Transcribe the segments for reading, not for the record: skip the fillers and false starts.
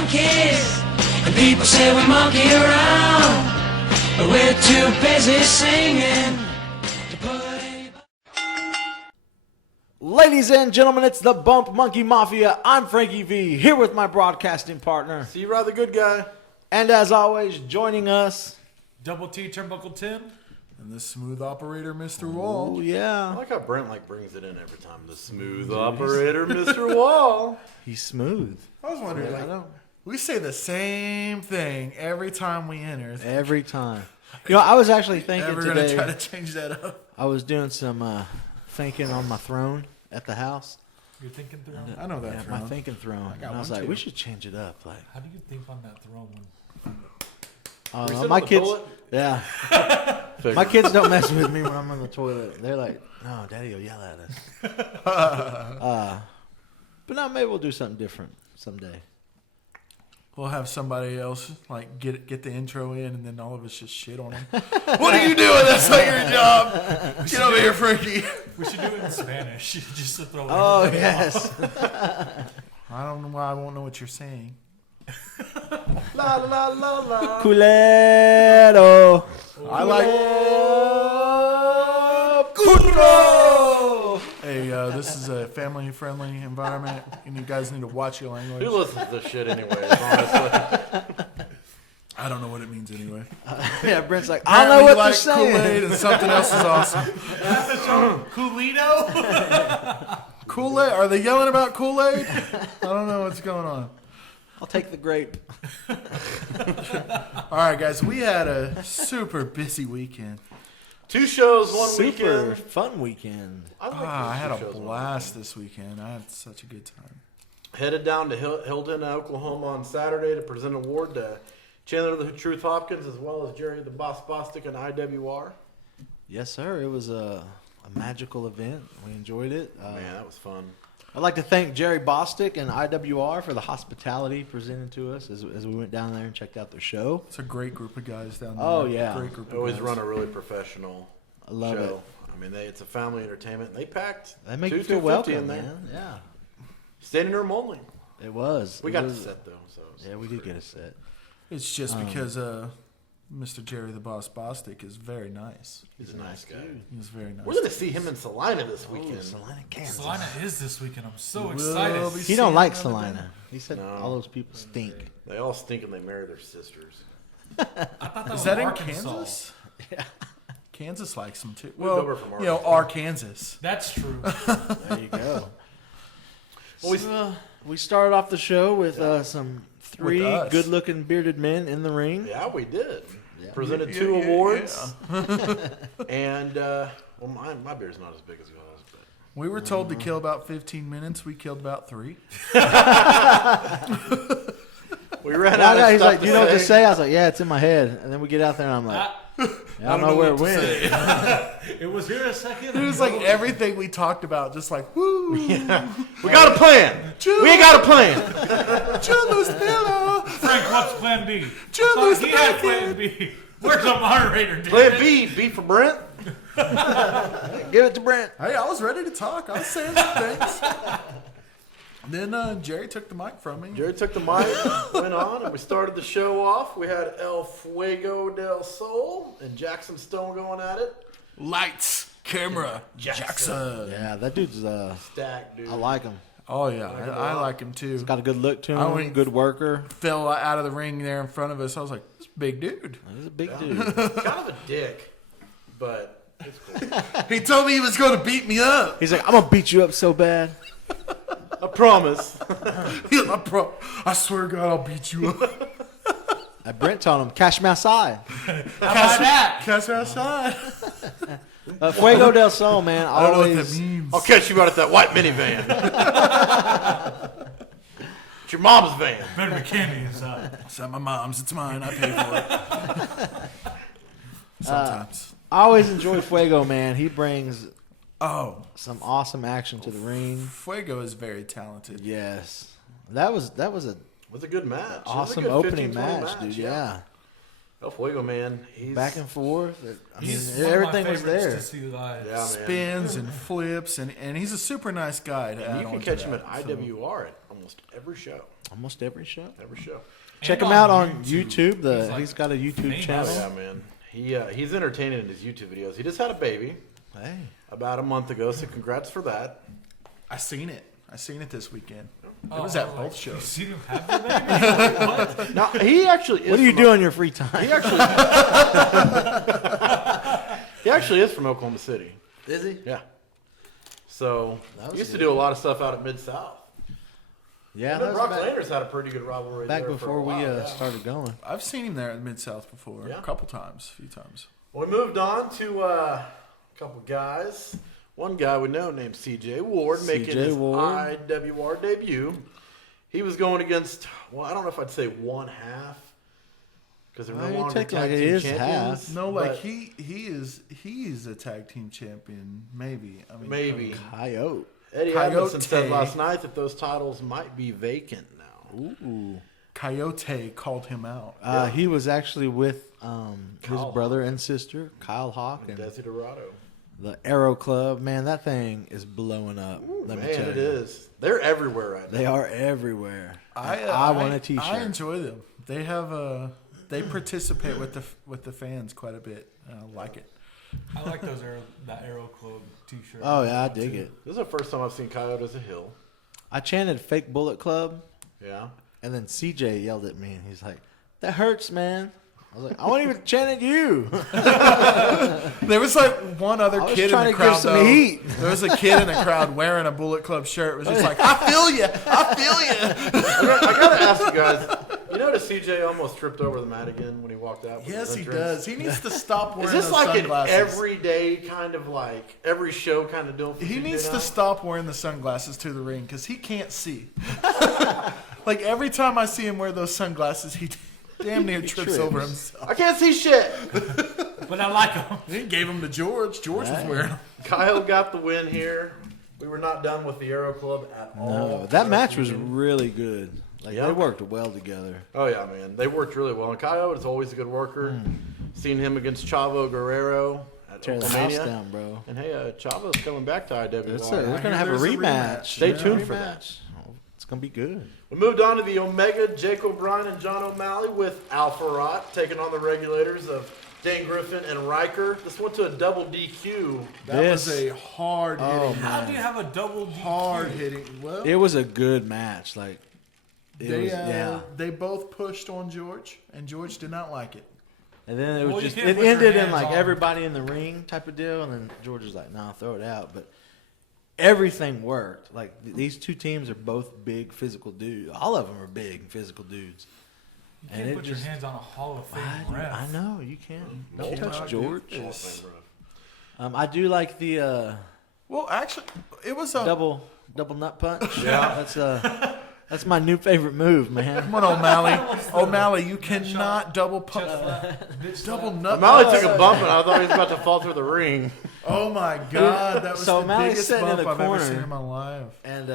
monkeys, and people say we monkey around, but we're too busy singing to put any... Ladies and gentlemen, it's the Bump Monkey Mafia. I'm Frankie V, here with my broadcasting partner. See, you're the good guy. And as always, joining us... Double T Turnbuckle Tim. And the smooth operator, Mr. Wall. Oh, yeah. I like how Brent brings it in every time. The smooth operator, Mr. Wall. He's smooth. I was wondering, we say the same thing every time we enter. Every time. You know, I was actually thinking Ever today... going to try to change that up? I was doing some thinking on my throne at the house. You're thinking throne? I know that Yeah, throne. my thinking throne. And I was like, we should change it up. Like, How do you think on that throne when... my kids, yeah, my kids don't mess with me when I'm on the toilet. They're like, "No, Daddy will yell at us." But now maybe we'll do something different someday. We'll have somebody else get the intro in, and then all of us just shit on him. What are you doing? That's not your job. Get over here, Frankie. We should do it in Spanish, just to throw it. Oh yes. I don't know why I won't know what you're saying. La la la la. Culero. I like. Culero. Hey, this is a family-friendly environment, and you guys need to watch your language. Who listens to this shit anyway, honestly? I don't know what it means anyway. Yeah, Brent's like, I don't know what they're saying. Kool-Aid and something else is awesome. Coolito? Kool-Aid? Are they yelling about Kool-Aid? I don't know what's going on. I'll take the grape. All right, guys, we had a super busy weekend. 2 shows, one Super weekend. fun weekend. I had a blast this weekend. I had such a good time. Headed down to Hilton, Oklahoma on Saturday to present an award to Chandler the Truth Hopkins as well as Jerry the Boss Bostic and IWR. Yes, sir. It was a magical event. We enjoyed it. Man, that was fun. I'd like to thank Jerry Bostic and IWR for the hospitality presented to us as we went down there and checked out their show. It's a great group of guys down there. Oh, yeah. Great group of They always guys. run a really professional I love show. it. I mean, it's a family entertainment. They packed They make you 250 feel welcome, in there. man. Yeah, Standing room only. it was. We It got was- the set, though. So it was- Yeah, we did get a set. It's just because Mr. Jerry the Boss Bostic is very nice. He's a nice guy. He's very nice. We're going to see him in Salina this Oh, weekend. Salina, Kansas. Salina is this weekend. I'm so We'll excited. be He don't like seeing another Salina. He said No. all those people stink. They all stink and they marry their sisters. I thought that Is was that in Arkansas. Kansas? Yeah. Kansas likes them too. Moved over from Arkansas. That's true. There you go. Well, We started off the show with some 3 us. good-looking bearded men in the ring. Yeah, we did. Yeah. Presented Yeah, 2 yeah, awards. And, my beer's not as big as yours. But We were told to kill about 15 minutes. We killed about 3. we ran out of He's stuff like, do you know what to say? I was like, yeah, it's in my head. And then we get out there and I'm like, I don't know where it went. It was here a second. It was like everything we talked about, just like, woo. We got a plan. We ain't got a plan. Chulu's pillow. Frank, what's plan B? Chulu's He had naked. plan B. Where's the moderator? Dude? Plan B. B for Brent. Give it to Brent. Hey, I was ready to talk. I was saying some things. Then Jerry took the mic from me. Jerry took the mic, went on, and we started the show off. We had El Fuego del Sol and Jackson Stone going at it. Lights, camera, Jackson. Yeah, that dude's, Stack, dude. I like him. Oh, yeah. I like him, too. He's got a good look to I him, went- good worker. Fell out of the ring there in front of us. I was like, this big dude. He's a big dude. Kind of a dick, but it's cool. He told me he was going to beat me up. He's like, I'm going to beat you up so bad. I promise. I swear to God, I'll beat you up. Brent told him, cash me outside. How about that? Catch me outside. Fuego del Sol, man. I don't know what Always, that means. I'll catch you out at that white minivan. It's your mom's van. Better be candy inside. It's not my mom's. It's mine. I pay for it. Sometimes. I always enjoy Fuego, man. He brings Some awesome action to the ring. Fuego is very talented. Yes. That was a It was a good match. awesome it was a good opening 15-20 match, dude. Yeah. El Fuego, man. He's back and forth. I mean, He's one of everything my was favorites there. to see live. Yeah, man. Spins and flips, and he's a super nice guy. To And add you on can to catch him that, at so. IWR at almost every show. Almost every show. Every show. Check And him out on on YouTube. YouTube. He's got a YouTube famous. channel. Oh, yeah, man. He's entertaining in his YouTube videos. He just had a baby Hey, about a month ago, so congrats for that. I seen it this weekend. It Oh, was at like, both You shows. see him have the baby? What? Now, he actually is what do you from do on your free time? He actually is from Oklahoma City. Is he? Yeah. So, That was he used to good. do a lot of stuff out at Mid-South. Yeah, And that then was Brock back, Landers had a pretty good rivalry back there before for a we while, yeah. started going. I've seen him there at Mid-South before. Yeah. A couple times. A few times. Well, we moved on to a couple guys. One guy we know named C.J. Ward making C.J. his Ward. IWR debut. He was going against, well, I don't know if I'd say one half, because they're no Well, longer technically tag it team is champions. half. No, like but he is a tag team champion. Maybe. I mean, maybe. Coyote. Eddie Coyote. Edmondson said last night that those titles might be vacant now. Ooh. Coyote called him out. He was actually with his Kyle brother and sister, Kyle Hawk, and Desi Dorado. the Arrow Club. Man, that thing is blowing up. Let me Man, tell it you. is. They're everywhere right now. They are everywhere. I want a T-shirt. I enjoy them. They have they participate with the fans quite a bit. I like it. I like that Arrow Club T-shirt. Oh yeah, I dig it. This is the first time I've seen Coyote as a hill. I chanted "Fake Bullet Club," Yeah. and then CJ yelled at me, and he's like, "That hurts, man." I was like, "I wasn't even chanting you." There was like one other I was kid in trying the to crowd. give some though. heat. There was a kid in the crowd wearing a Bullet Club shirt. It was just like, I feel you. I feel you. I gotta ask you guys. You notice CJ almost tripped over the mat again when he walked out? with Yes, his he entrance? does. He needs to stop wearing Is this those like sunglasses. an everyday kind of like every show kind of deal? For He CJ needs now? to stop wearing the sunglasses to the ring because he can't see. Like every time I see him wear those sunglasses, he damn near trips over himself. I can't see shit. But I like him. He gave him to George. George was wearing them. Kyle got the win here. We were not done with the Arrow Club at all. No, that match was really good. Like Yeah. they worked well together. Oh yeah, man, they worked really well. And Kyle is always a good worker. Seen him against Chavo Guerrero at Tear the house WrestleMania. down, bro. And hey, Chavo's coming back to IWR. That's it. We're hear gonna have a there's a rematch. rematch. Stay Yeah, tuned for rematch. Oh, it's gonna be good. We moved on to the Omega, Jake O'Brien and John O'Malley with Alpha Rot taking on the regulators of Dane Griffin and Riker. This went to a double DQ. That was a hard hitting. How do you have a double DQ? Hard hitting. Well, It was a good match. Like it they both pushed on George, and George did not like it. And then it was Well, you just can't it put your ended in hands like on- everybody in the ring type of deal, and then George was like, "Nah, throw it out." But everything worked. Like these two teams are both big physical dudes. All of them are big physical dudes. You And can't it put just- your hands on a Hall of Fame I ref. know you can't. Don't Oh, touch my George. goodness. I do like the Well, actually, it was a double nut punch. Yeah, that's my new favorite move, man. Come on, O'Malley. O'Malley, you cannot double punch. Double nut. O'Malley took a bump and I thought he was about to fall through the ring. Oh my God, that was So the O'Malley's biggest sitting in bump the I've ever corner. seen in my life. And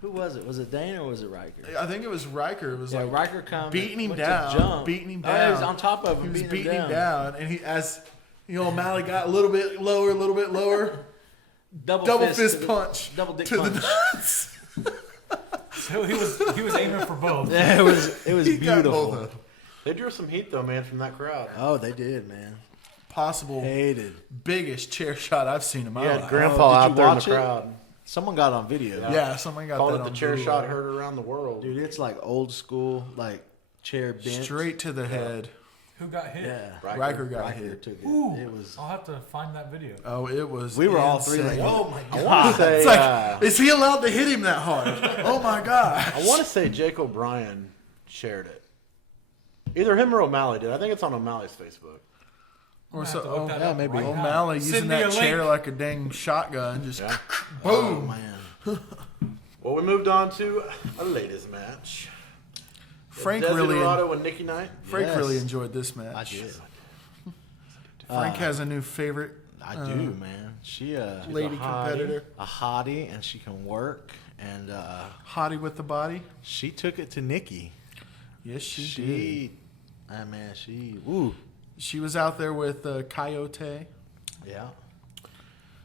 who was it? Was it Dane or was it Riker? I think it was Riker. It was Yeah, like Riker come beating him went to down, jump. beating him Oh, he was down. on top of him, He was beating him down. down, and he as O'Malley got a little bit lower, double to fist the- punch, double dick to punch. the nuts. So he was aiming for both. Yeah, it was He got both beautiful. of them. They drew some heat though, man, from that crowd. Oh, they did, man. Possible Hated. biggest chair shot I've seen in my He had life. Grandpa did you out there in the watch it? crowd. Someone got on video. Yeah, somebody got Called that it the on chair video. shot heard around the world. Dude, it's like old school, like chair bent. Straight to the head. Who got hit? Yeah. Riker got Riker hit. took it. Ooh, It was. I'll have to find that video. Oh, it was. We were all three like, insane. oh my I god. want to say, It's like, is he allowed to hit him that hard? Oh my God! I want to say Jake O'Brien shared it. Either him or O'Malley did. I think it's on O'Malley's Facebook. Or I'm so, gonna have to look that yeah, up maybe. right now. O'Malley Send using me that a chair link. like a dang shotgun, just Yeah. Oh boom. man. Well, we moved on to a ladies match. Frank Desi really, Dorado and Nikki Knight. Frank Yes. really enjoyed this match. I did. Frank has a new favorite I do, man. She lady a hottie. competitor, a hottie and she can work and hottie with the body. she took it to Nikki. Yes, she did. She Man, She was out there with Coyote. Yeah.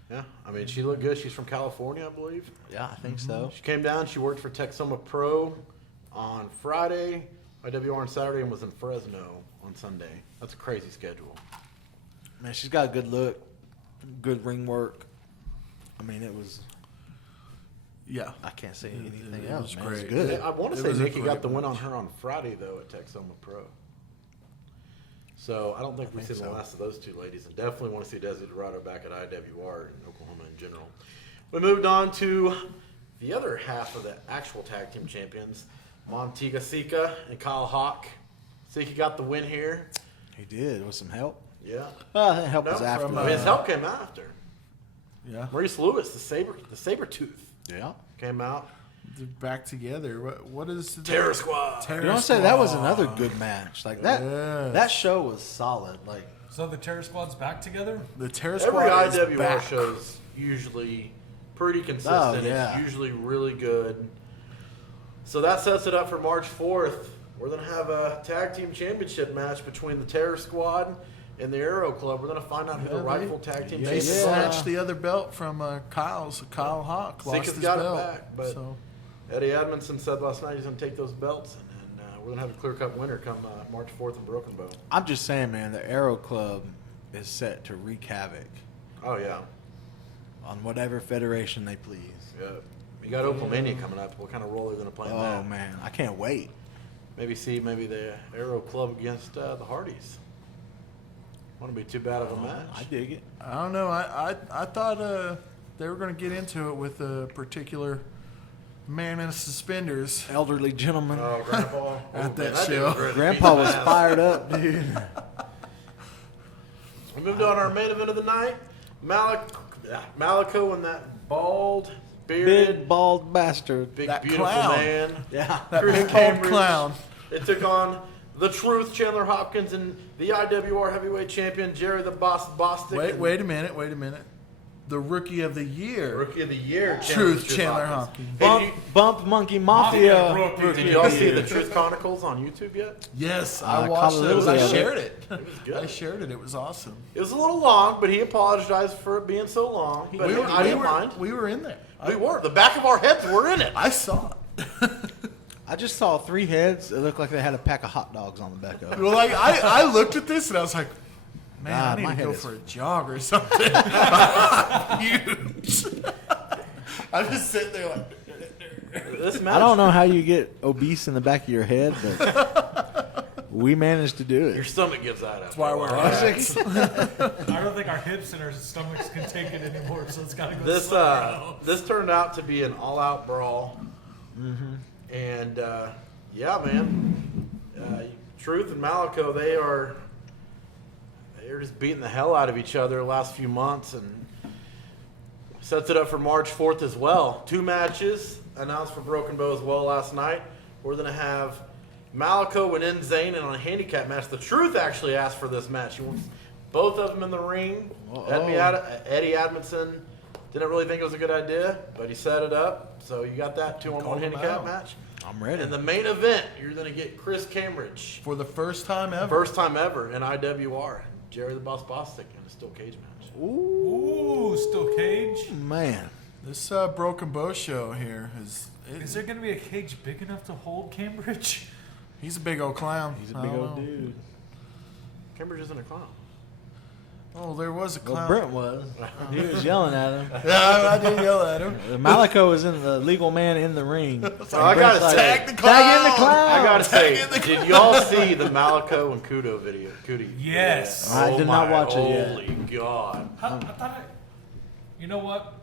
Yeah, I mean, she looked good. She's from California, I believe. Yeah, I think so. She came down. She worked for Texoma Pro on Friday, IWR on Saturday, and was in Fresno on Sunday. That's a crazy schedule. Man, she's got a good look, good ring work. I mean, it was. Yeah. I can't say anything It else. was Man. It was great. good. I want to It say was a Nikki got great the win on match. her on Friday, though, at Texoma Pro. So I don't think we've seen the last of those two ladies, and definitely want to see Desi Dorado back at IWR in Oklahoma in general. We moved on to the other half of the actual tag team champions, Montega Sika and Kyle Hawk. Sika got the win here. He did with some help. Yeah. Well, I think help No, was after. I mean, his help came after. Yeah. Maurice Lewis, the saber tooth, Yeah. came out. They're back together. What is the Terror Squad. Terror You know what I'm saying? That was Squad. another good match. Like that. Yes. That show was solid. Like So the Terror Squad's back together? The Terror Every Squad is IWR back. show's usually pretty consistent. Oh, yeah. It's usually really good. So that sets it up for March 4th. We're going to have a tag team championship match between the Terror Squad and the Aero Club. We're going to find out who the rightful tag team They champions snatched are. the other belt from Kyle Hawk. Lost Sika's his got it belt. back, but so Eddie Edmondson said last night he's going to take those belts, and we're going to have a clear-cut winner come March 4th in Broken Bow. I'm just saying, man, the Aero Club is set to wreak havoc Oh, yeah. on whatever federation they please. Yeah. You got Oklahoma coming up. What kind of role are they going to play in Oh that? man, I can't wait. Maybe the Aero Club against the Hardys. Wouldn't be too bad of a match. I dig it. I don't know. I thought they were going to get into it with a particular man in suspenders. Elderly gentleman. Oh, Grandpa. At that dude show. was ready to Grandpa beat was my ass. fired up, dude. We moved on our main event of the night. Malico and that bald, bearded, Big bald bastard. big that beautiful clown. man. Yeah. That Chris big bald Cambridge. clown. It took on the Truth, Chandler Hopkins, and the IWR Heavyweight Champion, Jerry the Boss Bostic. Wait a minute. The Rookie of the Year. Rookie of the Year, Truth Truth Chandler Hopkins. Hey, Bump Monkey Mafia. Mafia did y'all see the Truth Chronicles on YouTube yet? Yes, I I caught watched a it. little I bit of it. shared it. It was good. I shared it. It was awesome. It was a little long, but he apologized for it being so long. But I didn't mind. We were in there. We were. The back of our heads were in it. I saw it. I just saw 3 heads. It looked like they had a pack of hot dogs on the back of it. Well, like I looked at this and I was like, man, I my need to head go is- for a jog or something. Huge. I'm just sitting there like. This match, I don't know how you get obese in the back of your head, but we managed to do Your it. stomach gives out. That's why we're I don't think our hips and our stomachs can take it anymore, so it's got to go This slow. this turned out to be an all-out brawl, and yeah, man, Truth and Malico, they're just beating the hell out of each other the last few months, and sets it up for March 4th as well. 2 matches announced for Broken Bow as well last night. We're gonna have Malico and N-Zane in a handicap match. The Truth actually asked for this match. He wants both of them in the ring. Eddie Admonson didn't really think it was a good idea, but he set it up. So you got that 2-on-1 Called him handicap out. match. I'm ready. And the main event, you're going to get Chris Cambridge. For the first time ever. First time ever in IWR. Jerry the Boss Bostic in a steel cage match. Ooh, still cage? Man. This Broken Bow show here is. Is there going to be a cage big enough to hold Cambridge? He's a big old clown. He's a big old dude. Cambridge isn't a clown. Oh, there was a Well, clown. Brent was. He was yelling at him. Yeah, I did yell at him. Malico was in the legal man in the ring. So I gotta Brent's say, Tag the clown. Tag in the clown. I gotta say, Tag in the did y'all see the Malico and Kudo video? Cootie. Yes. I did not watch it yet. Holy God. I thought you know what?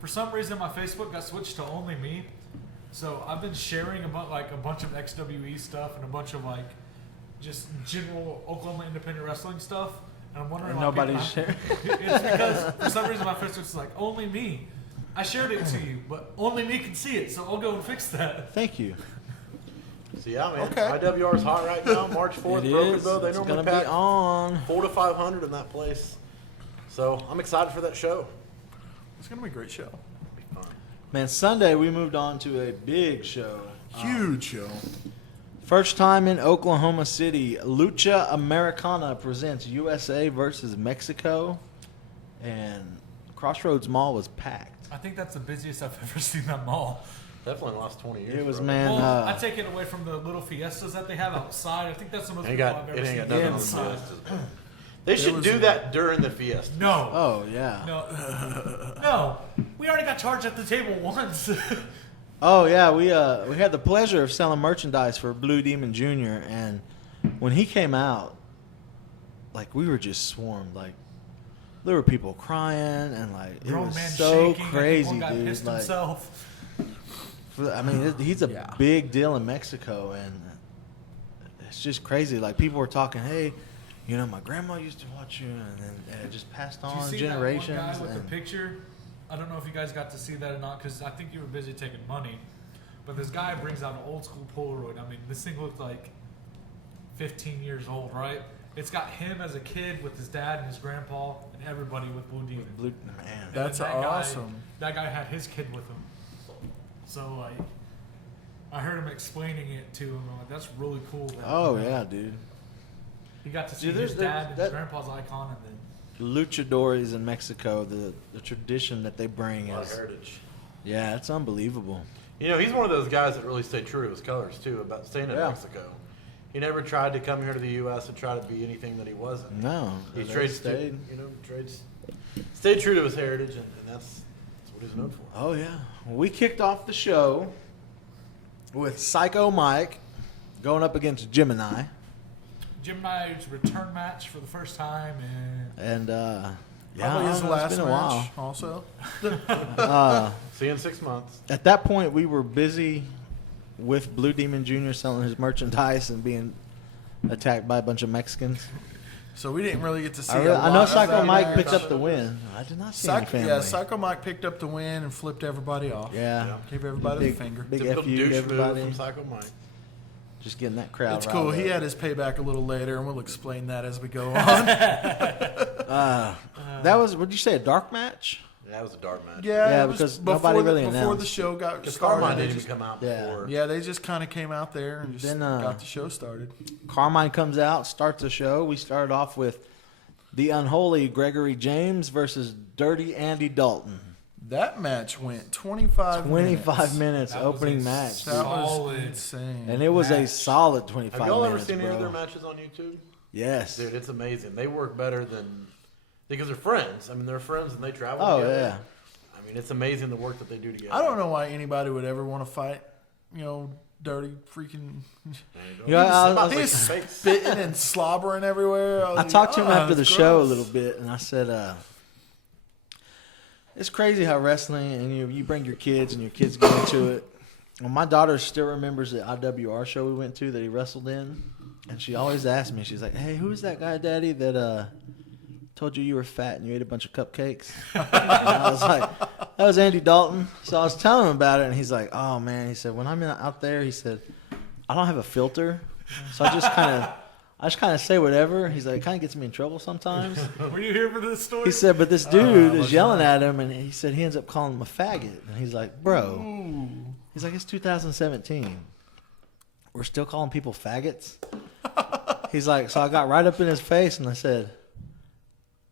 For some reason, my Facebook got switched to only me. So I've been sharing about like a bunch of XWE stuff and a bunch of like just general Oklahoma independent wrestling stuff. And I'm wondering why Nobody's people- sharing. It's because for some reason my Facebook's like only me. I shared it to you, but only me can see it. So I'll go and fix that. Thank you. So yeah, man. Okay. IWR is hot right now. March 4th, It Broken is. Bow. They It's normally gonna be pack on. 400 to 500 in that place. So I'm excited for that show. It's gonna be a great show. Man, Sunday we moved on to a big show. Huge show. First time in Oklahoma City, Lucha Americana presents USA versus Mexico, and Crossroads Mall was packed. I think that's the busiest I've ever seen that mall. Definitely in the last 20 years. It was, bro. man. Well, I take it away from the little fiestas that they have outside. I think that's the most people I've ever seen nothing on the inside. fiestas. They should do that during the fiesta. No. Oh, yeah. No. We already got charged at the table once. Oh, yeah. We had the pleasure of selling merchandise for Blue Demon Jr., and when he came out, like, we were just swarmed. Like, there were people crying, and, like, it Grown was man so shaking, crazy, one guy dude. pissed Like, himself. I mean, he's a big deal in Mexico, and it's just crazy. Like, people were talking, hey, you know, my grandma used to watch you, and then it just passed Did you on see generations. that one guy with and the picture? I don't know if you guys got to see that or not, because I think you were busy taking money. But this guy brings out an old school Polaroid. I mean, this thing looked like 15 years old, right? It's got him as a kid with his dad and his grandpa and everybody with Blue Demon. man. And That's then awesome. That guy had his kid with him. So, like, I heard him explaining it to him. I'm like, that's really cool. That, Oh, yeah, dude. He got to see Dude, his there's dad and that- his grandpa's icon, and then Luchadores in Mexico, the tradition that they bring A lot of is, heritage. yeah, it's unbelievable. You know, he's one of those guys that really stayed true to his colors, too, about staying in Yeah. Mexico. He never tried to come here to the U.S. and try to be anything that he wasn't. No, He they stayed true to his heritage, and that's what he's known for. Oh, yeah. Well, we kicked off the show with Psycho Mike going up against Gemini. Gemini's return match for the first time, and And, Probably his it's last been a match while. also. See you in 6 months. At that point, we were busy with Blue Demon Jr. selling his merchandise and being attacked by a bunch of Mexicans. So we didn't really get to see I a know lot Psycho of Mike that. picked up the win. I did not see any family. Yeah, Psycho Mike picked up the win and flipped everybody off. Yeah. Gave everybody Big, the finger. big Typical F you douche to move everybody. from Psycho Mike. Just getting that crowd It's cool. riled He up. had his payback a little later, and we'll explain that as we go on. That was, what did you say, a dark match? Yeah, that was a dark match. Yeah, it was because before nobody really before the announced. show got Because started. Carmine they didn't just- even come out Yeah. before. Yeah, they just kind of came out there and just Then, got the show started. Carmine comes out, starts the show. We started off with the unholy Gregory James versus Dirty Andy Dalton. That match went 25 25 minutes That was opening a match. That was Solid. insane. And it was a match. solid 25 Have y'all ever minutes, seen any bro. of their matches on YouTube? Yes. Dude, it's amazing. They work better than because they're friends. I mean, they're friends and they travel Oh, together. yeah. I mean, it's amazing the work that they do together. I don't know why anybody would ever want to fight, dirty freaking. You know, I was He's like- spitting and slobbering everywhere. I talked to him after the it's show a gross. little bit, and I said, it's crazy how wrestling, and you bring your kids, and your kids get into it. Well, my daughter still remembers the IWR show we went to that he wrestled in, and she always asks me, she's like, hey, who's that guy, Daddy, that told you were fat and you ate a bunch of cupcakes? And I was like, that was Andy Dalton. So I was telling him about it, and he's like, oh, man. He said, when I'm out there, he said, I don't have a filter, so I just kind of say whatever. He's like, it kind of gets me in trouble sometimes. were you here for this story? He said, but this dude is yelling at him, and he said he ends up calling him a faggot. And he's like, bro, he's like, it's 2017. We're still calling people faggots? He's like, so I got right up in his face, and I said,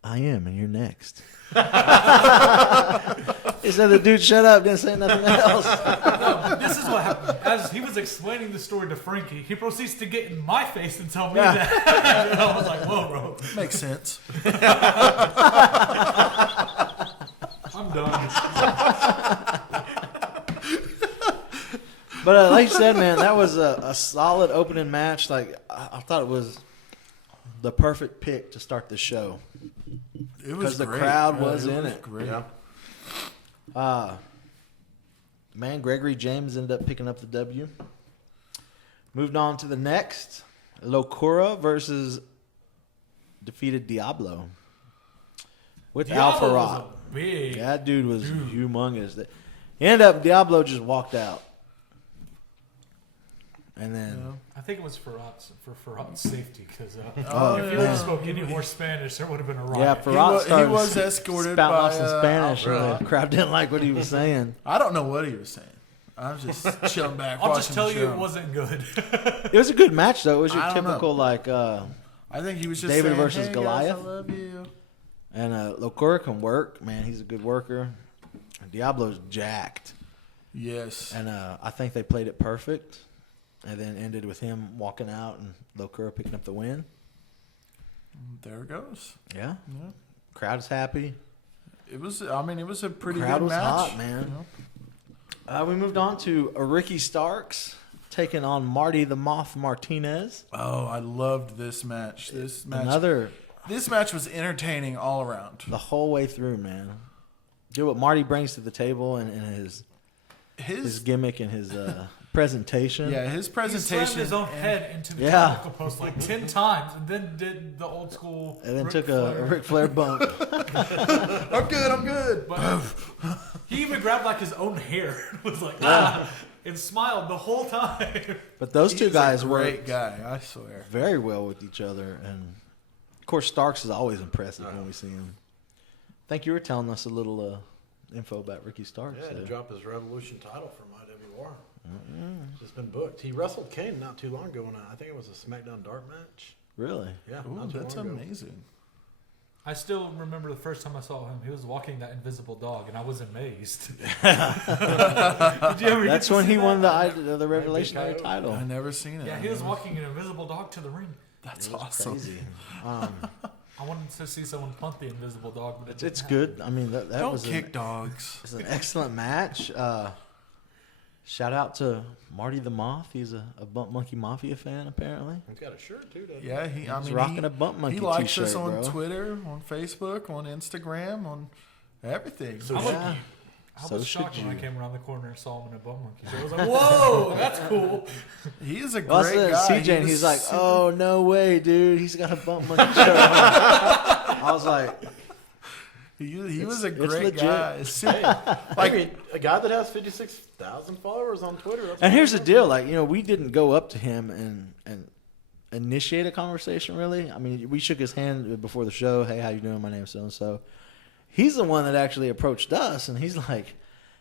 I am, and you're next. He said the dude shut up, didn't say nothing else. No, this is what happened. As he was explaining the story to Frankie, he proceeds to get in my face and tell me that. And I was like, whoa, bro. Makes sense. I'm done. But like you said, man, that was a solid opening match. Like I thought it was the perfect pick to start the show. It was Because the great. crowd Yeah, was in it. Great. Yeah. Man, Gregory James ended up picking up the W. Moved on to the next. Locura versus defeated Diablo. With Alpha Diablo was Rock. a big. That dude was humongous. Ended up, Diablo just walked out. And then... I think it was Farrat's safety because if he man. would have spoke any more Spanish, there would have been a riot. Yeah, Farrat He started was escorted spouting by off some Spanish, Alpha and Rock. the crowd didn't like what he was saying. I don't know what he was saying. I'm just chilling back. I'll watching just tell the you show. it wasn't good. It was a good match though. It was your I don't typical know. like I think he was just David saying, versus hey, Goliath. Guys, I love you. and Locura can work. Man, he's a good worker. Diablo's jacked. Yes. And I think they played it perfect, and then ended with him walking out and Locura picking up the win. There it goes. Yeah, Yeah. crowd's happy. It was. I mean, it was a pretty Crowd good was match. hot, man. You know? We moved on to Ricky Starks taking on Marty the Moth Martinez. Oh, I loved this match. This match was entertaining all around. The whole way through, man. Do what Marty brings to the table and his gimmick and his presentation. Yeah, his He presentation. slammed his own head into the Yeah. turnbuckle post like 10 times, and then did the old school. And then Ric took Flair. a Ric Flair bump. I'm good. But he even grabbed like his own hair, was like and smiled the whole time. But those two He's guys a worked great guy, I swear. very well with each other. And, of course, Starks is always impressive when we see him. I think you were telling us a little info about Ricky Starks. Yeah, there. to drop his Revolution title from IWR. Just been booked. He wrestled Kane not too long ago. I think it was a SmackDown Dark match. Really? Yeah, Ooh, not too that's long ago. amazing. I still remember the first time I saw him. He was walking that invisible dog, and I was amazed. Did you ever get That's to when see he that? won the Revelationary Coyote. title. I never seen it. Yeah, he was walking an invisible dog to the ring. That's It was awesome. crazy. I wanted to see someone punt the invisible dog, but it It's didn't happen. good. I mean, that Don't was kick dogs. It's an excellent match. Shout out to Marty the Moth. He's a Bump Monkey Mafia fan, apparently. He's got a shirt too, doesn't he? Yeah, He's rocking a Bump Monkey He likes t-shirt, us on bro. Twitter, on Facebook, on Instagram, on everything. So I was, Yeah. I So was shocked should when I you. came around the corner and saw him in a bum monkey shirt. I was like, "Whoa, that's cool!" He is a Well, great I guy. said CJ, and was he's like, super- "Oh no way, dude! He's got a Bump Monkey shirt." on." I was like, he was a it's great legit. guy. It's super- Like a guy that has 56,000 followers on Twitter. That's and here's the pretty deal: like, we didn't go up to him and initiate a conversation. Really, I mean, we shook his hand before the show. Hey, how you doing? My name's so and so. He's the one that actually approached us, and he's like,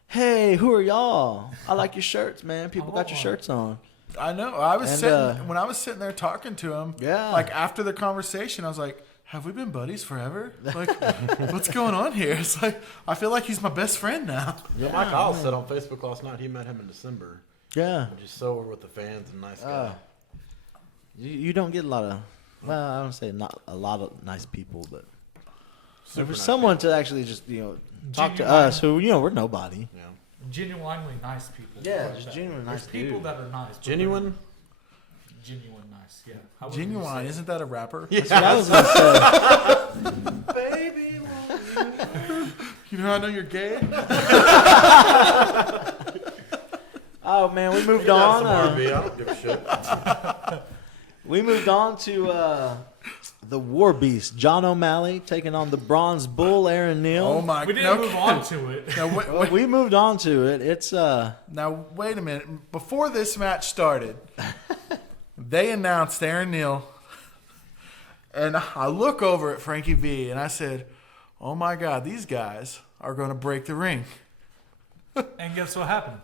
"Hey, who are y'all? I like your shirts, man. People got your shirts on." I know. I was And, sitting when I was sitting there talking to him. Yeah. Like after the conversation, I was like, "Have we been buddies forever? Like, what's going on here?" It's like I feel like he's my best friend now. Yeah, Mike Hall said on Facebook last night he met him in December. Yeah. Just sober with the fans and nice guy. You don't get a lot of, well, I don't say not a lot of nice people, but Super for nice someone people. to actually just, talk to Genuine. us who, we're nobody. Yeah. Genuinely nice people. Yeah, Like just that. genuine nice There's people dude. that are nice. but Genuine. they're Genuine nice. Yeah. How would you Genuine, say? isn't that a rapper? That's what I was going to say. Baby, You know how I know you're gay? Oh, man, we moved I on. don't give a shit. We moved on to the War Beast, John O'Malley, taking on the Bronze Bull, Aaron Neal. Oh my! We didn't move on to it. Now, Well, we moved on to it. It's now wait a minute. Before this match started, they announced Aaron Neal, and I look over at Frankie V and I said, "Oh my God, these guys are going to break the ring." And guess what happened?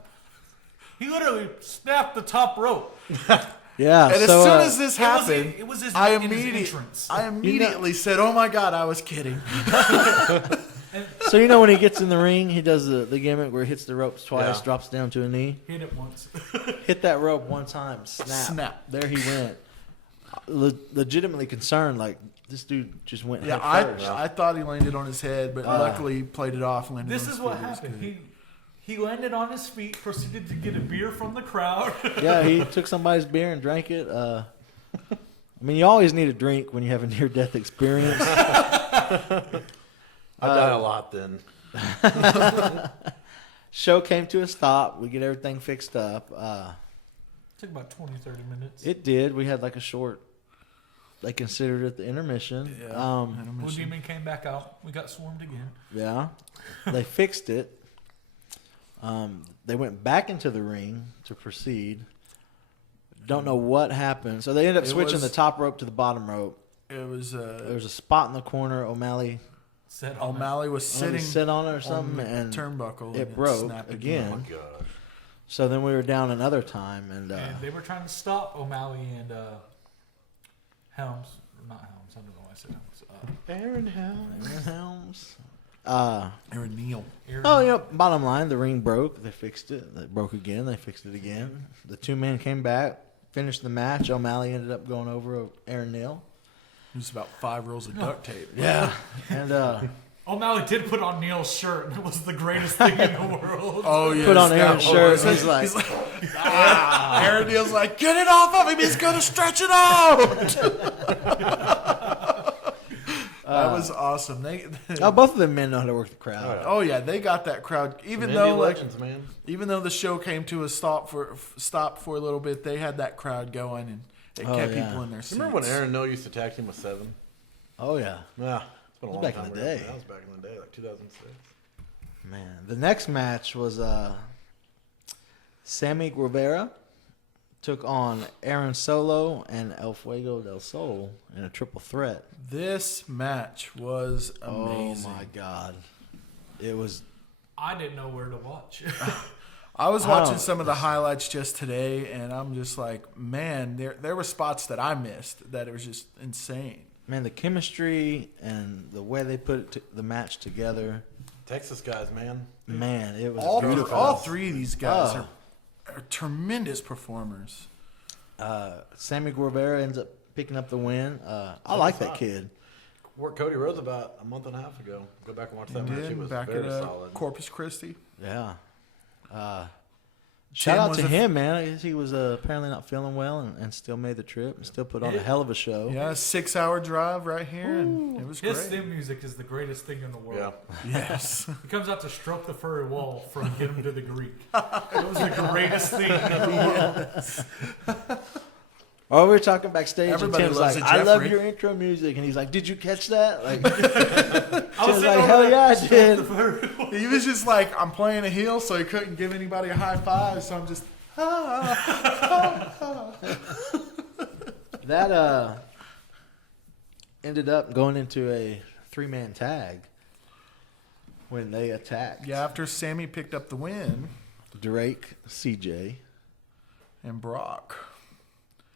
He literally snapped the top rope. yeah. And as so, soon as this happened, It was his I in his immediately, entrance. I immediately said, "Oh my God, I was kidding." so when he gets in the ring, he does the gimmick where he hits the ropes twice, Yeah. drops down to a knee. Hit it once. Hit that rope one time, snap. There he went. Legitimately concerned, like this dude just went Yeah, head first. I thought he landed on his head, but luckily he played it off. Landed This on is his what feet. It was happened. good. He landed on his feet, proceeded to get a beer from the crowd. Yeah, he took somebody's beer and drank it. I mean, you always need a drink when you have a near-death experience. I die a lot then. Show came to a stop. We get everything fixed up. Took about 20, 30 minutes. It did. We had like a short. They considered it the intermission. Blue Demon came back out. We got swarmed again. Yeah, they fixed it. They went back into the ring to proceed. Don't know what happened. So they ended up It switching was- the top rope to the bottom rope. It was There was a spot in the corner. O'Malley Said on O'Malley was sitting sit on it or on something, the and turnbuckle. it and broke snapped again. Oh, God. So then we were down another time, and they were trying to stop O'Malley and Helms. Not Helms. I don't know why I said Helms. Aaron Helms. Aaron Neal. Bottom line, the ring broke. They fixed it. It broke again. They fixed it again. The two men came back, finished the match. O'Malley ended up going over Aaron Neal. It was about 5 rolls of duct tape. Yeah. And O'Malley did put on Neil's shirt, and it was the greatest thing in the world. Oh, yeah. put on Aaron's shirt. And he's like, Aaron Neal's like, get it off of him. He's going to stretch it out. That was awesome. both of them men know how to work the crowd. Oh yeah, they got that crowd. Even though the show came to a stop for a little bit, they had that crowd going, and it kept people in their seats. Remember when Aaron Neal used to tag team with 7? Oh yeah. Yeah, it's been a long back time in the ago. day. That was back in the day, like 2006. Man, the next match was Sammy Guevara took on Aaron Solo and El Fuego del Sol in a triple threat. This match was amazing. Oh my God. It was. I didn't know where to watch. I was watching some of the highlights just today, and I'm just like, man, there were spots that I missed that it was just insane. Man, the chemistry and the way they put the match together. Texas guys, man. Man, it was beautiful. All three of these guys are tremendous performers. Sammy Guevara ends up picking up the win. I like that kid. Worked Cody Rhodes about a month and a half ago. Go back and watch that match. He was back very at solid. Corpus Christi. Yeah. Shout out to him, man. I guess he was apparently not feeling well and still made the trip and still put on a hell of a show. Yeah, 6-hour drive right here, and it was great. His theme music is the greatest thing in the world. Yeah. Yes. He comes out to stroke the furry wall from Get Him to the Greek. It was the greatest thing in the world. Oh, we were talking backstage, Everybody and Tim's loves like, a "I love Jeffrey." your intro music," and he's like, "Did you catch that?" Like, I Tim's like, "Hell yeah, I did." He was just like, I'm playing a heel, so he couldn't give anybody a high five, so I'm just, That ended up going into a 3-man tag when they attacked. yeah, after Sammy picked up the win, Drake, CJ, and Brock.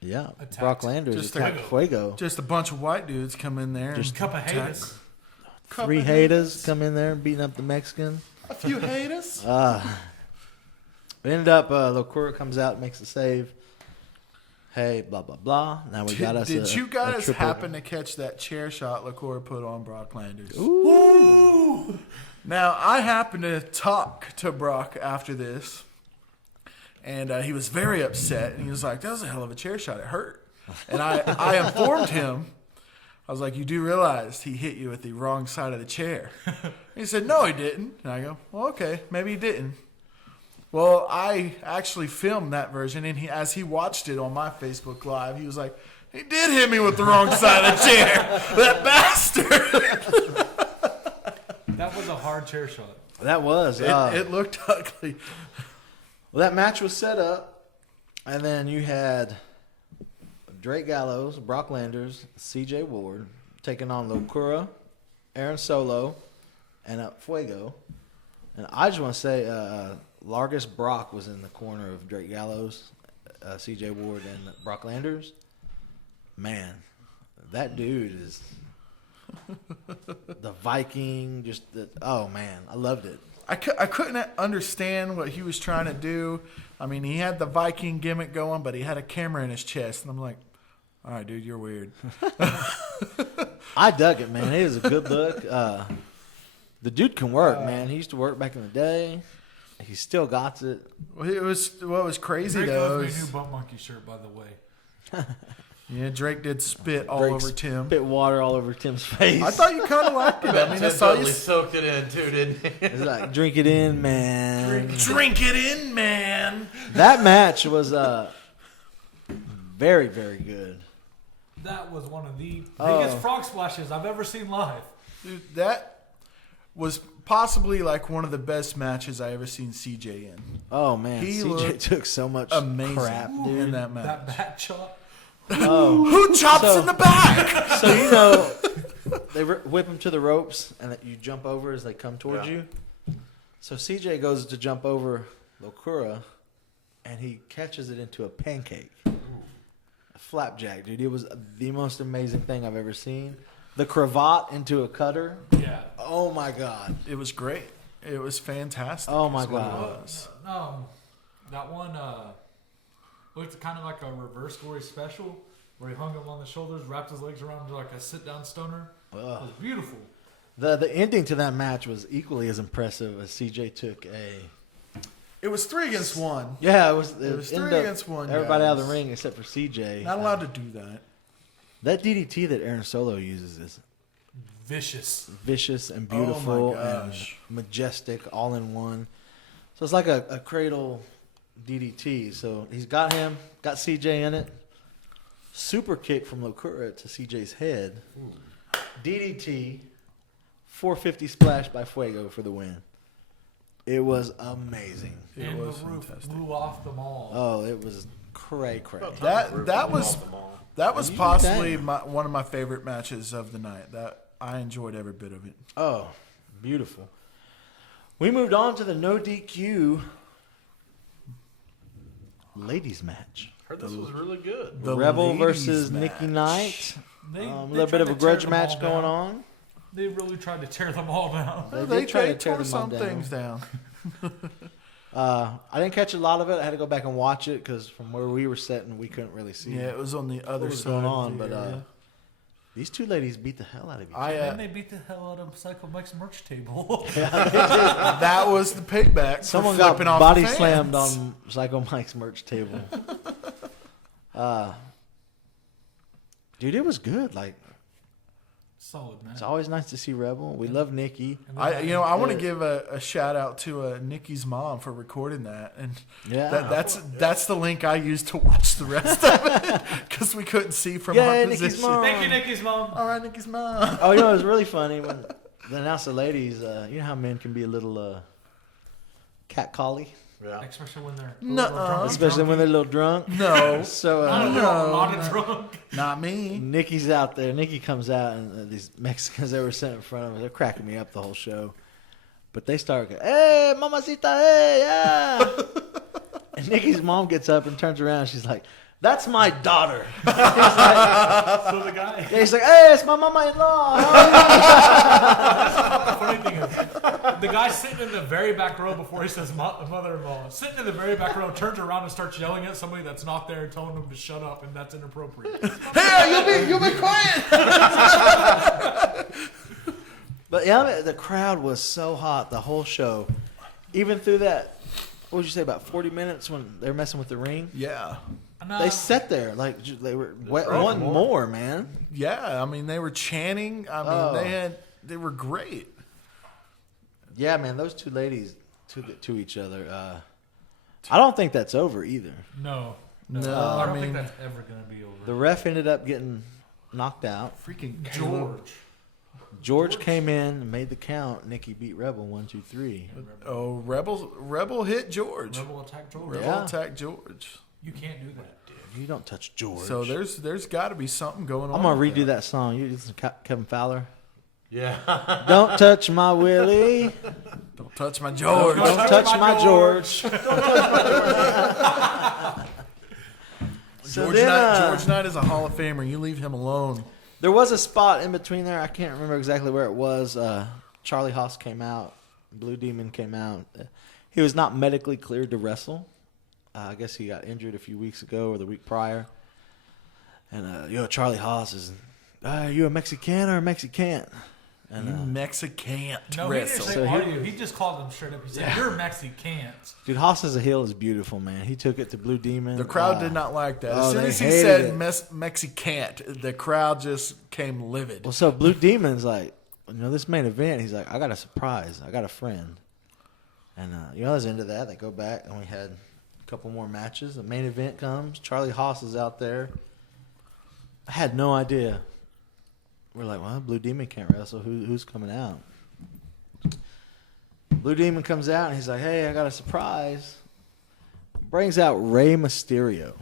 yeah, Attacked. Brock Landers Just attacked Fuego. Just a bunch of white dudes come in there. Just and Cup of attack. haters. 3 haters come in there and beating up the Mexican. A few haters. It ended up, Locura comes out, makes the save. Hey, blah, blah, blah. Now we got us Did you guys triple. happen to catch that chair shot LaCour put on Brock Landers? Ooh. Now, I happened to talk to Brock after this, and he was very upset, and he was like, that was a hell of a chair shot. It hurt. And I informed him. I was like, you do realize he hit you with the wrong side of the chair. He said, no, he didn't. And I go, well, okay, maybe he didn't. Well, I actually filmed that version, and as he watched it on my Facebook Live, he was like, he did hit me with the wrong side of the chair. That bastard. That was a hard chair shot. That was. It looked ugly. Well, that match was set up, and then you had Drake Gallows, Brock Landers, CJ Ward taking on Locura, Aaron Solo, and Fuego. And I just want to say, Largus Brock was in the corner of Drake Gallows, CJ Ward, and Brock Landers. Man, that dude is the Viking. Oh man, I loved it. I couldn't understand what he was trying to do. I mean, he had the Viking gimmick going, but he had a camera in his chest, and I'm like, all right, dude, you're weird. I dug it, man. It was a good look. The dude can work, man. He used to work back in the day. He still got it. Well, what was crazy Drake though. loves my new Bump Monkey shirt, by the way. Yeah, Drake did spit all Drake over Tim. Spit water all over Tim's face. I thought you kind of liked it. I mean, I saw you soaked it in too, didn't he? It's like, drink it in, man. drink it in, man. That match was very, very good. That was one of the biggest frog splashes I've ever seen live. Dude, that was possibly like one of the best matches I ever seen CJ in. Oh, man. He CJ looked took so much amazing crap, dude. in that match. That back chop. Oh. Who chops in the back? So, you know, they whip him to the ropes, and you jump over as they come towards you. So CJ goes to jump over Locura, and he catches it into a pancake. A flapjack, dude. It was the most amazing thing I've ever seen. The cravat into a cutter. Yeah. Oh, my God. It was great. It was fantastic. Oh, my is what it God. was. That one looked kind of like a reverse glory special where he hung him on the shoulders, wrapped his legs around like a sit-down stoner. It was beautiful. The ending to that match was equally as impressive as CJ took a... It was 3 against 1. Yeah, it was 3 against 1. Everybody out of guys. the ring except for CJ. Not allowed to do that. That DDT that Aaron Solo uses is Vicious. vicious and beautiful and gosh. majestic all in one. So it's like a cradle DDT. So he's got CJ in it. Super kick from Locura to CJ's head. DDT, 450 splash by Fuego for the win. It was amazing. And was the roof fantastic. blew off the mall. Oh, it was cray. That was You possibly dang. one of my favorite matches of the night. That I enjoyed every bit of it. Oh, beautiful. We moved on to the no DQ ladies match. Heard this was really good. The Rebel ladies versus match. Nikki Knight. They A tried little bit of to a tear grudge them match all going down. on. They really tried to tear them all down. They did try to They tear tore them some down. things down. I didn't catch a lot of it. I had to go back and watch it because from where we were sitting, we couldn't really see Yeah, it was on the other what was side going of on. the But area. these two ladies beat the hell out of each other. And they beat the hell out of Psycho Mike's merch table. That was the payback. Someone for got flipping off body the fans. slammed on Psycho Mike's merch table. Dude, it was good. Like, Solid, man. it's always nice to see Rebel. We love Nikki. I want to give a shout out to Nikki's mom for recording that, and Yeah. that's the link I used to watch the rest of it because we couldn't see from Yeah, our Nikki's position. mom. Thank you, Nikki's mom. All right, Nikki's mom. Oh, you know, it was really funny when they announced the ladies. You know how men can be a little catcally, Yeah. Especially when they're Nuh-uh. especially when they're a little drunk. No, So not No. a drunk. not me. Nikki's out there. Nikki comes out, and these Mexicans that were sitting in front of her, they're cracking me up the whole show. But they start going, "Hey, mamacita, hey, yeah!" And Nikki's mom gets up and turns around. And she's like, "That's my daughter." So the guy. Yeah, he's like, "Hey, it's my mama-in-law." The funny thing is, the guy sitting in the very back row before he says mother-in-law, sitting in the very back row, turns around and starts yelling at somebody that's not there and telling them to shut up, and that's inappropriate. Hey, you'll be quiet. But yeah, I mean, the crowd was so hot the whole show, even through that. What would you say about 40 minutes when they're messing with the ring? Yeah, They sat there like they were wanting more, man. yeah. I mean, they were chanting. I mean, Oh. they were great. Yeah, man, those two ladies took it to each other. I don't think that's over either. No. No, I don't I think mean- that's ever going to be over. The ref ended up getting knocked out. Freaking Caleb. George came in and made the count. Nikki beat Rebel 1, 2, 3. Oh, Rebel hit George. Rebel attack George. Rebel Yeah. attacked George. You can't do that. You don't touch George. So there's got to be something going on. I'm gonna with redo that song. You listen to Kevin Fowler. Yeah. Don't touch my Willie. Don't touch my George. Don't touch my George. So George then, Knight, George Knight is a Hall of Famer. You leave him alone. there was a spot in between there. I can't remember exactly where it was. Charlie Haas came out. Blue Demon came out. He was not medically cleared to wrestle. I guess he got injured a few weeks ago or the week prior. And Charlie Haas is, you a Mexican or a Mexican? You And Mexican No, he didn't wrestle. say So are he- you. He just called them straight up. He said, you're Mexican. dude, Haas as a heel is beautiful, man. He took it to Blue Demon. The crowd did not like that. As oh, soon they as he hated said it. Mexican, the crowd just came livid. Well, so Blue Demon's like, this main event, he's like, I got a surprise. I got a friend. And, I was into that. They go back, and we had a couple more matches. The main event comes. Charlie Haas is out there. I had no idea. We're like, well, Blue Demon can't wrestle. Who's coming out? Blue Demon comes out, and he's like, hey, I got a surprise. Brings out Rey Mysterio.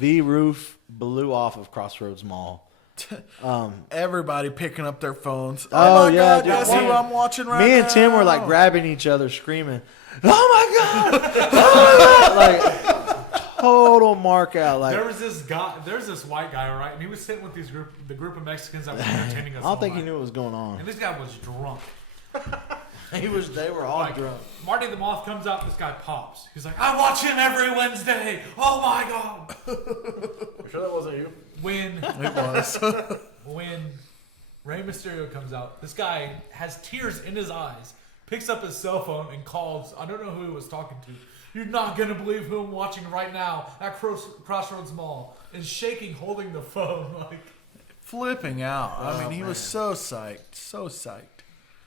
The roof blew off of Crossroads Mall. Everybody picking up their phones. Oh, Oh my yeah, God! dude. Guess who I'm watching right now? Me and Tim were like grabbing each other, screaming, "Oh my God!" Oh my God! Like total mark out. Like There's this white guy, all right, and he was sitting with the group of Mexicans that were entertaining us. I don't all think he night. knew what was going on. And this guy was drunk. They were all drunk. Marty the Moth comes out, this guy pops. He's like, I watch him every Wednesday. Oh my God. You sure that wasn't you? When It was. when Rey Mysterio comes out, this guy has tears in his eyes, picks up his cell phone and calls. I don't know who he was talking to. You're not going to believe who I'm watching right now at Crossroads Mall. And shaking, holding the phone. Like, Flipping out. I mean, he was so psyched. So psyched.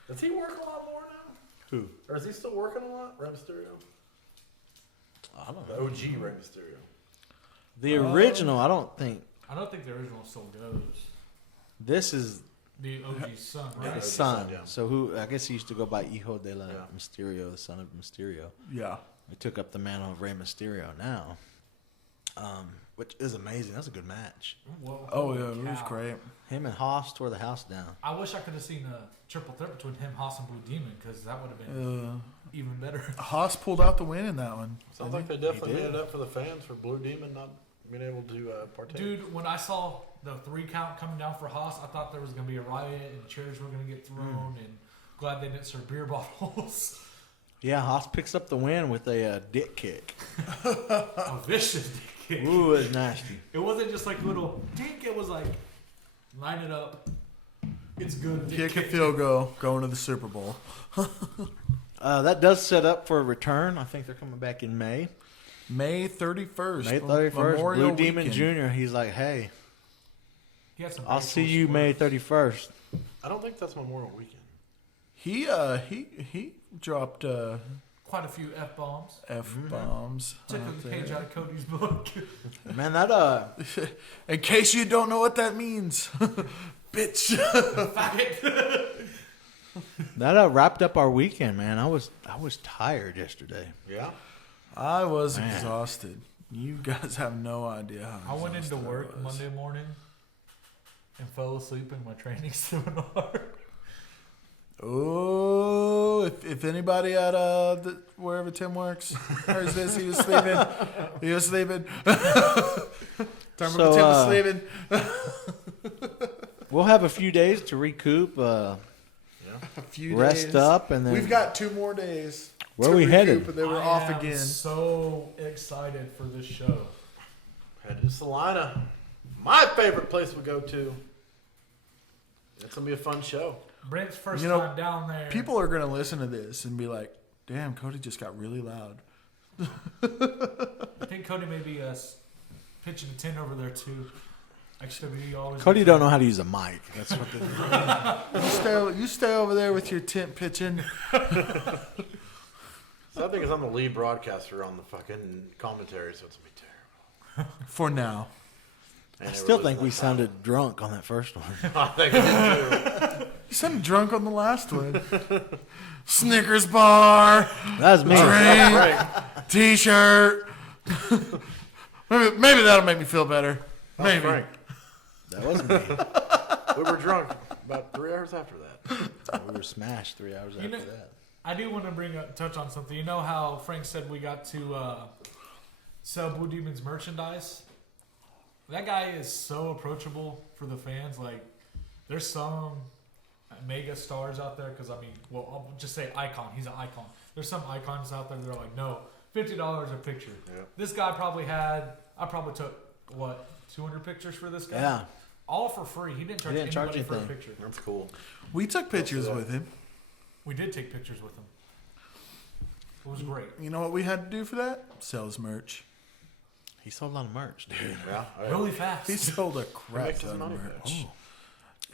Does he work a lot more now? Who? Or is he still working a lot? Rey Mysterio? I don't The know. OG Rey Mysterio. The original, I don't think. I don't think the original still goes. This is The OG's son, right? his his son. son, yeah. So who? I guess he used to go by Hijo de la Yeah. Mysterio, the son of Mysterio. Yeah. He took up the mantle of Rey Mysterio now, which is amazing. That's a good match. Well, Oh, yeah. holy It was cow. great. Him and Haas tore the house down. I wish I could have seen a triple threat between him, Haas, and Blue Demon, because that would have been even better. Haas pulled out the win in that one. Sounds like they definitely did. made it up for the fans for Blue Demon not being able to partake. Dude, when I saw the 3 count coming down for Haas, I thought there was going to be a riot and chairs were going to get thrown, and glad they didn't serve beer bottles. Yeah, Haas picks up the win with a dick kick. A vicious kick. Ooh, it's nasty. It wasn't just like little dink, it was like, line it up. It's good. Kick a field goal, going to the Super Bowl. That does set up for a return. I think they're coming back in May. May 31st. May 31st. Memorial Blue Demon weekend. Jr. He's like, hey, He had some I'll see you May 31st. I don't think that's Memorial Weekend. He dropped Quite a few F-bombs. F-bombs. Took out a page there. out of Cody's book. Man, that In case you don't know what that means, bitch. that wrapped up our weekend, man. I was tired yesterday. Yeah. I was Man. exhausted. You guys have no idea how I went into exhausted I work was. Monday morning and fell asleep in my training seminar. Oh, if anybody at wherever Tim works hears this, he was sleeping. He was sleeping. Tim was sleeping. We'll have a few days to recoup, A few rest days. up, and then We've got 2 more days. Where to we recoup, headed? And then we're I off am again. so excited for this show. Headed to Salina. My favorite place we go to. It's going to be a fun show. Brent's first You know, time down there. People are going to listen to this and be like, damn, Cody just got really loud. I think Cody may be pitching a tent over there too. XWE always. Cody don't know how to use a mic. That's what You stay over there with your tent pitching. So I think I'm the lead broadcaster on the fucking commentary, so it's going to be terrible. For now. I still think we sounded drunk on that first one. I think it is too. You sounded drunk on the last one. Snickers bar, That was me. drink, T-shirt. maybe that'll make me feel better. Maybe. Frank. That wasn't me. We were drunk about 3 hours after that. We were smashed 3 hours after know- that. I do want to touch on something. You know how Frank said we got to sell Blue Demon's merchandise? That guy is so approachable for the fans. Like, there's some mega stars out there, because, I mean, well, I'll just say icon. He's an icon. There's some icons out there that are like, no, $50 a picture. Yep. This guy I probably took, 200 pictures for this guy? Yeah. All for free. He didn't charge didn't charge anybody for a anything. picture. That's cool. We took pictures that. with him. We did take pictures with him. It was great. You know what we had to do for that? Sell his merch. He sold a lot of merch, dude. Yeah. Really fast. He sold a crap makes his ton of money merch. back.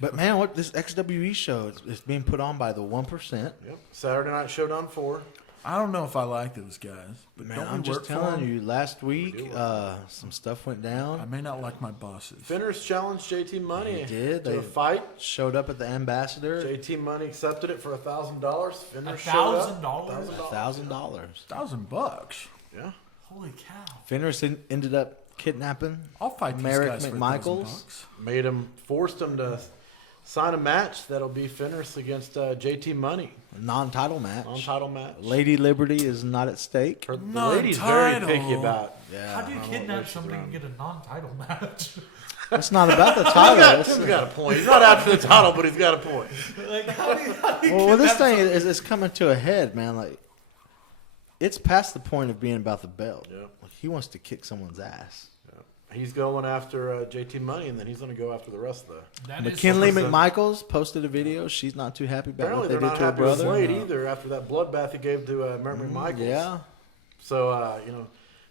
But man, what this XWE show is being put on by the 1%. Yep. Saturday night showdown 4. I don't know if I like those guys, but Man, don't I'm we just work for telling them? you, last week We do work some stuff went I down. may not like my bosses. Finners challenged JT Money They did. to They a fight. showed up at the Ambassador. JT Money accepted it for $1,000. Finners showed up. $1,000? $1,000. $1,000. Yeah. Holy cow. Fenris ended up kidnapping. I'll fight these Merrick guys for McMichaels. $1,000. Forced him to sign a match that'll be Fenris against JT Money. Non-title match. Non-title match. Lady Liberty is not at stake. The lady's very Non-title. picky about. How do you kidnap somebody and get a non-title match? It's not about the title. Tim's got a point. He's not after the title, but he's got a point. Like, how do you Well, this kidnap thing somebody? is coming to a head, man. Like, it's past the point of being about the belt. Yep. Like, he wants to kick someone's ass. He's going after JT Money, and then he's going to go after the rest of the. That is McKinley something- McMichaels posted a video. She's not too happy about Apparently, what they're they did not to her happy with brother. Slade either after that bloodbath he gave to Merrick McMichaels. Yeah. So,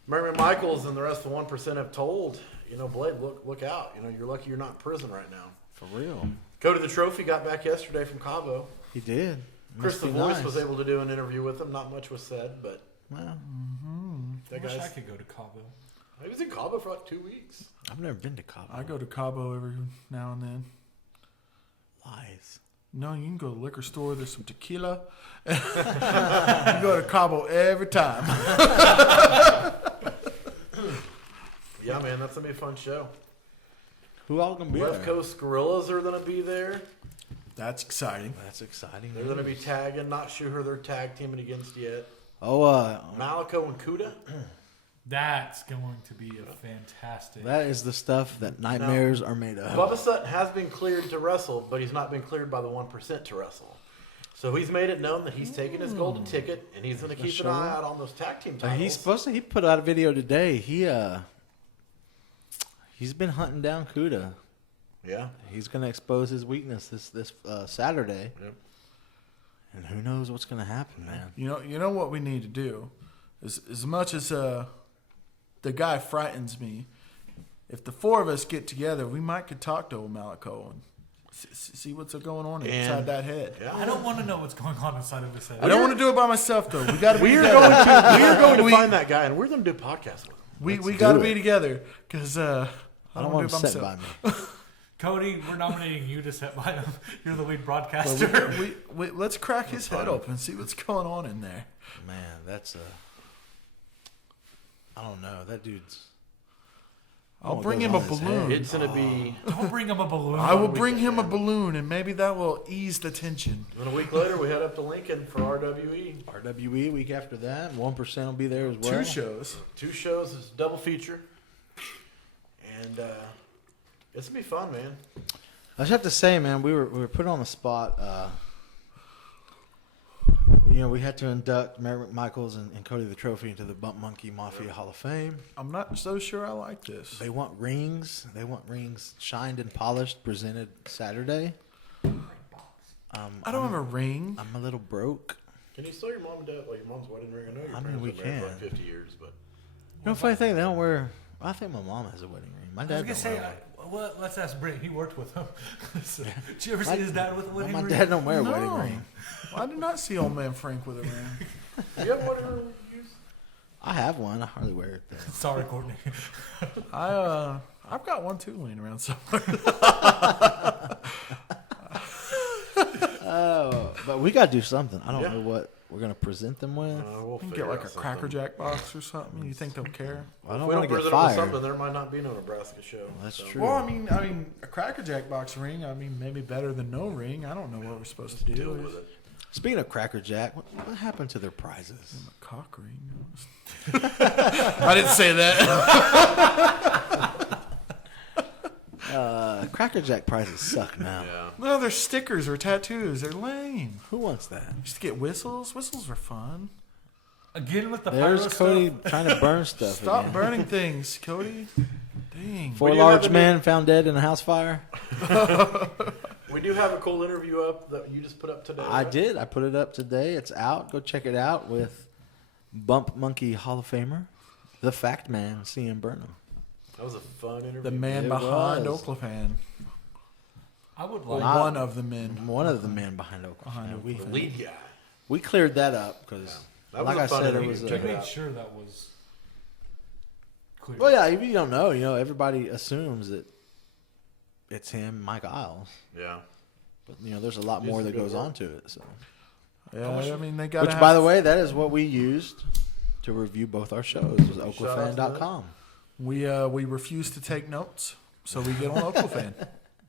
Merrick McMichaels and the rest of the 1% have told, Blade, look out. You're lucky you're not in prison right now. For real. Cody the Trophy got back yesterday from Cabo. He did. Chris Must the be Voice nice. was able to do an interview with him. Not much was said, but Well, that I wish I guy's. could go to Cabo. He was in Cabo for like 2 weeks. I've never been to Cabo. I go to Cabo every now and then. Lies. No, you can go to the liquor store. There's some tequila. You go to Cabo every time. Yeah, man, that's going to be a fun show. Who all gonna be Left there? Coast Gorillas are going to be there. That's exciting. That's exciting. They're going to be tagging. Not sure who they're tag teaming against yet. Oh, Malico and Kuda. That's going to be a fantastic. that is the stuff that nightmares are made of. Bubba Sutton has been cleared to wrestle, but he's not been cleared by the 1% to wrestle. So he's made it known that he's taking his golden ticket, and he's going to keep an eye out on those tag team titles. He's supposed to. He put out a video today. He's been hunting down Kuda. Yeah. He's gonna expose his weakness this Saturday. Yep. And who knows what's gonna happen, man. You know what we need to do is, as much as the guy frightens me, if the four of us get together, we might could talk to old Malico and see what's going on inside that head. Yeah. I don't want to know what's going on inside of his head. I don't want to do it by myself though. We got to be We are together. going to find that guy, and we're going to do a podcast with him. We got to be together because I I don't want want to him do it by sent myself. by me. Cody, we're nominating you to set by him. You're the lead broadcaster. We let's crack his head open and see what's going on in there. Man, that's I don't know. That dude's. I'll what bring goes him a on in his balloon. head. It's going to be. Don't bring him a balloon. I will bring him a balloon, and maybe that will ease the tension. And a week later, we head up to Lincoln for RWE. RWE week after that. 1% will be there as well. 2 shows. 2 shows, it's a double feature. And it's going to be fun, man. I just have to say, man, we were put on the spot. We had to induct Merrick McMichaels and Cody the Trophy into the Bump Monkey Mafia Hall of Fame. I'm not so sure I like this. They want rings. They want rings shined and polished, presented Saturday. I don't have a ring. I'm a little broke. Can you sell your mom and dad, like your mom's wedding ring? I know your I mean, parents we been married for can. like 50 years, but Funny thing, they don't wear. I think my mom has a wedding ring. My I was dad gonna don't say, wear one. well, let's ask Brent. He worked with him. So, did you ever see his dad with a wedding My ring? dad don't wear a No. wedding ring. I did not see old man Frank with a ring. do you have a wedding ring you use? I have one. I hardly wear it though. Sorry, Courtney. I've got one too laying around somewhere. But we gotta do something. I don't Yeah. know what we're gonna present them with. We'll You can figure get like out a something. Cracker Jack box or something. You think they'll care? I If don't we want don't to get present them with fired. something, there might not be no Nebraska show. That's so. true. Well, I mean, a Cracker Jack box ring. I mean, maybe better than no ring. I don't know what we're supposed to Deal do. with it. Speaking of Cracker Jack, what happened to their prizes? A cock ring. I didn't say that. Cracker Jack prizes suck now. Yeah. No, they're stickers or tattoos. They're lame. Who wants that? Used to get whistles. Whistles are fun. Again with the There's pyro Cody stuff. trying to burn stuff. Stop again. burning things, Cody. Dang. Four We do have large a new- men found dead in a house fire. We do have a cool interview up that you just put up today. I right? did. I put it up today. It's out. Go check it out with Bump Monkey Hall of Famer, the Fact Man, CM Burnham. That was a fun interview. The man It behind was. Oklafan. I would Or like. one of the men. One of the men behind Oklahoma. Behind We, The lead guy. we cleared that up because, That was like a I fun said, it interview. was. Check We it made out. sure that was clear. Well, yeah. If you don't know, everybody assumes that it's him, Mike Isles. Yeah. But there's a lot Did more some that good goes work. on to it. So, Yeah, I mean, they got which, by the way, that is what we used to review both our shows. Was Shout out to Oklafan.com. We refuse to take notes, so we get on Local Fan.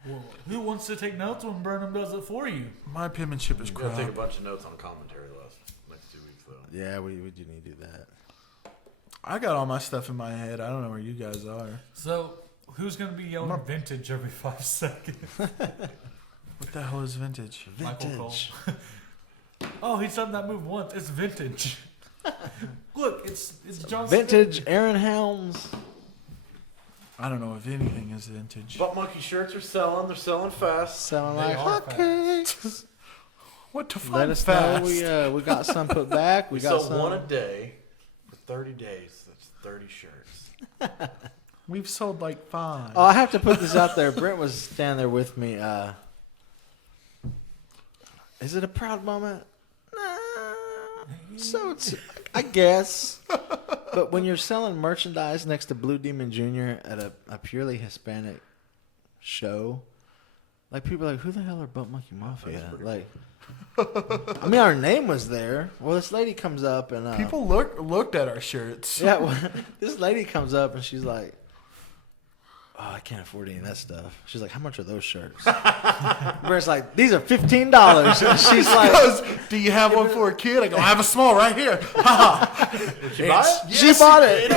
Well, who wants to take notes when Burnham does it for you? My penmanship is We're going to take a crap. bunch of notes on commentary next 2 weeks, though. Yeah, we do need to do that. I got all my stuff in my head. I don't know where you guys are. So, who's going to be yelling vintage every 5 seconds? What the hell is vintage? Michael Cole. Oh, he's done that move once. It's vintage. Look, it's John Vintage Smith. Aaron Helms. I don't know if anything is vintage. Butt Monkey shirts are selling. They're selling fast. Sound They like are hotcakes. What the fuck? Let us fast? know. We got some put back. We We got sell some. one a day for 30 days. That's 30 shirts. We've sold like 5. Oh, I have to put this out there. Brent was standing there with me. Is it a proud moment? So it's, I guess. But when you're selling merchandise next to Blue Demon Jr. at a purely Hispanic show, like people are like, who the hell are Butt Monkey Mafia? Like, I mean, our name was there. Well, this lady comes up and People looked at our shirts. yeah, well, this lady comes up and she's like, oh, I can't afford any of that stuff. She's like, how much are those shirts? Brent's like, these are $15. And she's like, Goes, do you have one for a kid? I go, I have a small right here. Did you buy it? she bought it.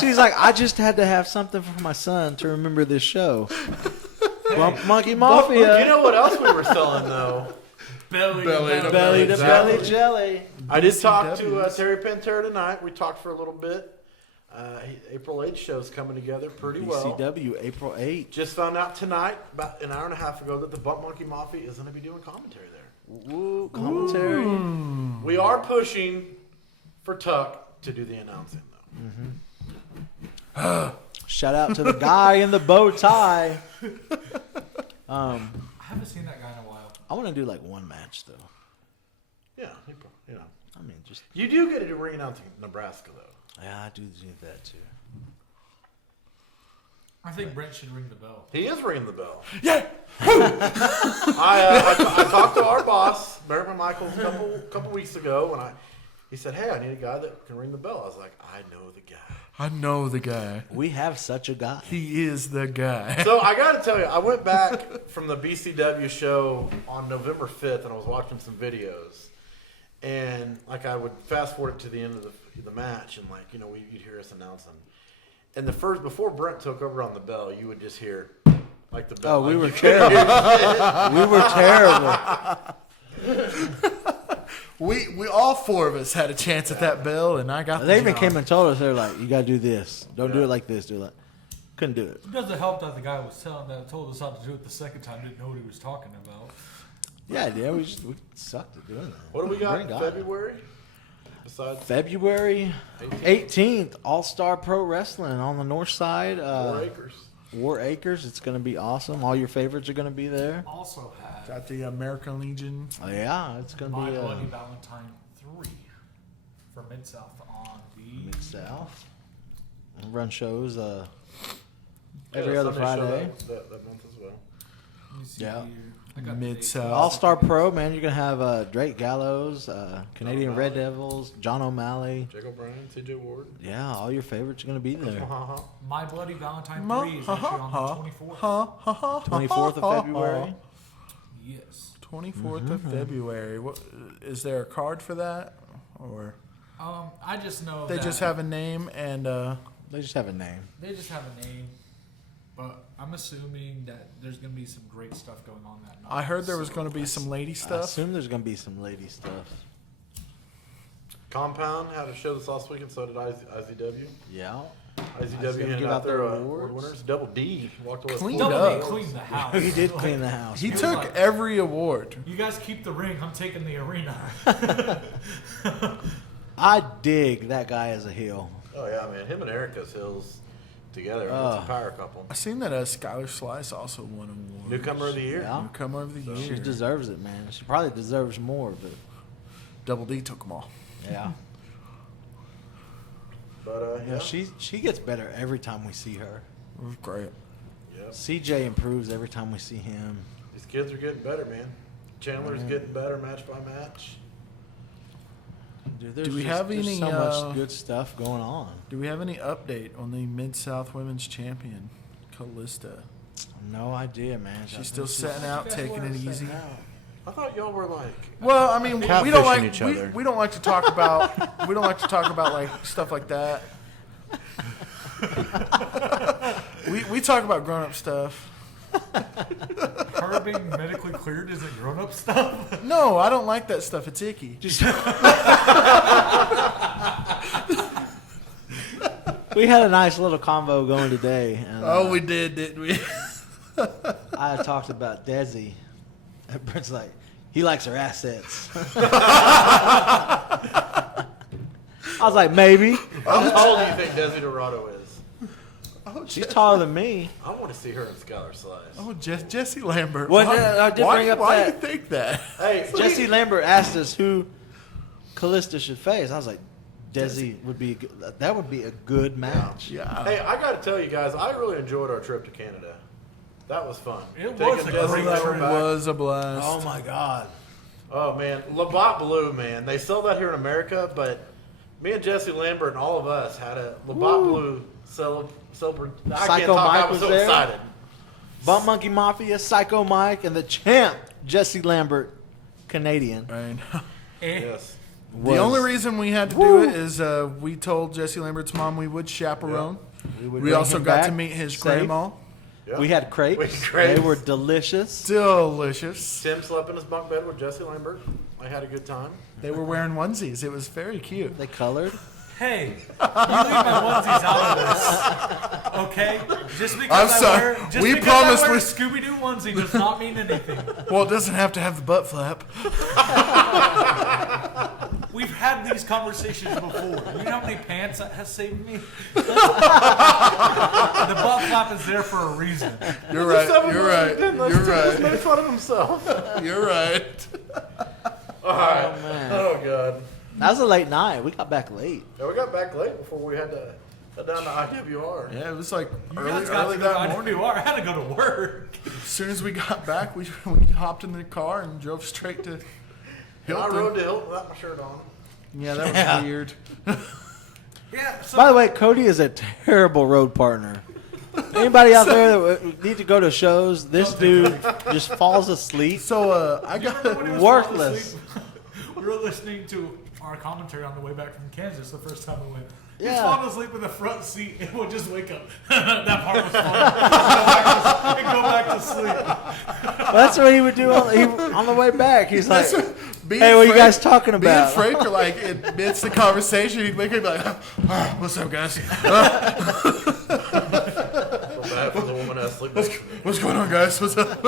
She's like, I just had to have something for my son to remember this show. Bump Monkey Mafia. You know what else we were selling, though? Belly to belly to Exactly. belly jelly. I did talk to BCWs. Terry Pantera tonight. We talked for a little bit. April 8th show's coming together pretty well. BCW, April 8th. Just found out tonight, about an hour and a half ago, that the Bump Monkey Mafia is going to be doing commentary there. Woo, commentary. We are pushing for Tuck to do the announcing, though. Shout out to the guy in the bow tie. I haven't seen that guy in a while. I want to do like one match though. Yeah, you know. I mean, just You do get to do ring announcing in Nebraska, though. yeah, I do need that too. I think Brent should ring the bell. He is ringing the bell. Yeah. I talked to our boss, Barry Michaels, a couple weeks ago, and he said, "Hey, I need a guy that can ring the bell." I was like, "I know the guy." I know the guy. We have such a guy. He is the guy. So I got to tell you, I went back from the BCW show on November 5th, and I was watching some videos, and like I would fast forward to the end of the match, and like you'd hear us announcing, and before Brent took over on the bell, you would just hear like the bell. Oh, we like, were you couldn't terrible. hear We were terrible. We all 4 of us had a chance at that bell, and I got the They even job. came and told us, they're like, you got to do this. Don't do it like this. Do it like. Couldn't do it. It doesn't help that the guy was told us how to do it the second time, didn't know what he was talking about. Yeah, we sucked at doing that. What do we got in Bring God. February? Besides February 18th, All-Star Pro Wrestling on the north side. 4 acres. War Acres. It's going to be awesome. All your favorites are going to be there. Also had Got the American Legion. Oh, yeah, it's going to My be Bloody Valentine 3 for Mid-South on the... Mid-South. We'll run shows Yeah, every other Sunday show Friday. that month as well. Let me see Yeah. here. I got Mid-South. All-Star Pro, man. You're going to have Drake Gallows, Canadian O'Malley. Red Devils, John O'Malley. Jake O'Brien, TJ Ward. Yeah, all your favorites are going to be there. My Bloody Valentine Ma- 3 is actually on the 24th. 24th of February. Yes. 24th of February. What, is there a card for that? Or I just know they that just have a name and They just have a name. They just have a name. But I'm assuming that there's going to be some great stuff going on that night. I heard there was going to be some lady I stuff. assume there's going to be some lady stuff. Compound had a show this last week, and so did IZW. Yeah. IZW gonna handed give out out their their awards. award winners. Double D walked away with Cleaned four up. awards. Clean the house. He did clean the house. He was took like- every award. You guys keep the ring. I'm taking the arena. I dig that guy as a heel. Oh yeah, man. Him and Erica's Hills together. That's a power couple. I seen that Skylar Slice also won an award. Newcomer of the year. Yeah. Newcomer of the She year. deserves it, man. She probably deserves more, but Double D took them all. yeah. But Yeah, she gets better every time we see her. It was great. Yep. CJ improves every time we see him. These kids are getting better, man. Chandler's getting better match by match. Dude, Do we have there's any, so much good stuff going on? Do we have any update on the Mid-South Women's Champion, Callista? No idea, man. She's still setting out, taking it easy. I thought y'all were like. Well, I mean, we don't Catfishing like each other. we don't like to talk about like stuff like that. we talk about grown up stuff. Her being medically cleared isn't grown up stuff. No, I don't like that stuff. It's icky. We had a nice little convo going today. And, We did, didn't we? I talked about Desi. And Brent's like, he likes her assets. I was like, maybe. How old do you think Desi Dorado is? She's taller than me. I want to see her in Skylar Slice. Oh, Jesse Lambert. Well, I did bring up why that. do you think that? Hey, Jesse Lambert asked us who Callista should face. I was like, Desi would be. That would be a good match. Yeah. Hey, I got to tell you guys, I really enjoyed our trip to Canada. That was fun. It Taking was a Jesse great Lambert trip. back. Was a blast. Oh my God. Oh man, Labatt Blue, man. They sell that here in America, but me and Jesse Lambert and all of us had a Labatt Blue celebrate. I can't Psycho talk. Mike I was was so there? excited. Bump Monkey Mafia, Psycho Mike, and the champ Jesse Lambert, Canadian. Right. Yes. The only reason we had to do it is we told Jesse Lambert's mom we would chaperone. would We bring also him got back to meet his safe. grandma. Yeah. We had crepes. We had crepes. They were delicious. Delicious. Tim slept in his bunk bed with Jesse Lambert. I had a good time. They were wearing onesies. It was very cute. They colored. Hey, you leave my onesies out of this, okay? Just because I'm sorry. We promised I wear we- a Scooby-Doo onesie does not mean anything. Well, it doesn't have to have the butt flap. We've had these conversations before. You know how many pants that has saved me? The butt flap is there for a reason. You're right. You're right. He You're made right. fun of himself. You're right. All right. Oh, man. Oh god. That was a late night. We got back late. Yeah, we got back late before we had to head down to IWR. Yeah, it was like You early guys got to go that to morning. IWR. I had to go to work. As soon as we got back, we hopped in the car and drove straight to I Hilton. rode to Hilton without my shirt on. Yeah, that was Yeah. weird. Yeah. So By the way, Cody is a terrible road partner. Anybody out there that need to go to shows, this dude just falls asleep. So I do you got remember when he was Worthless. falling asleep? We were listening to our commentary on the way back from Kansas the first time we went. He's Yeah. falling asleep in the front seat and would just wake up. That part was fun. And go back to sleep. Well, that's what he would do on the way back. He's like, being hey, what are you Frank- guys talking about? Me and Frank are like, amidst the conversation, he'd wake up and be like, "Ah, what's up, guys? Feel bad for the woman asleep. What's going on, guys? What's up?"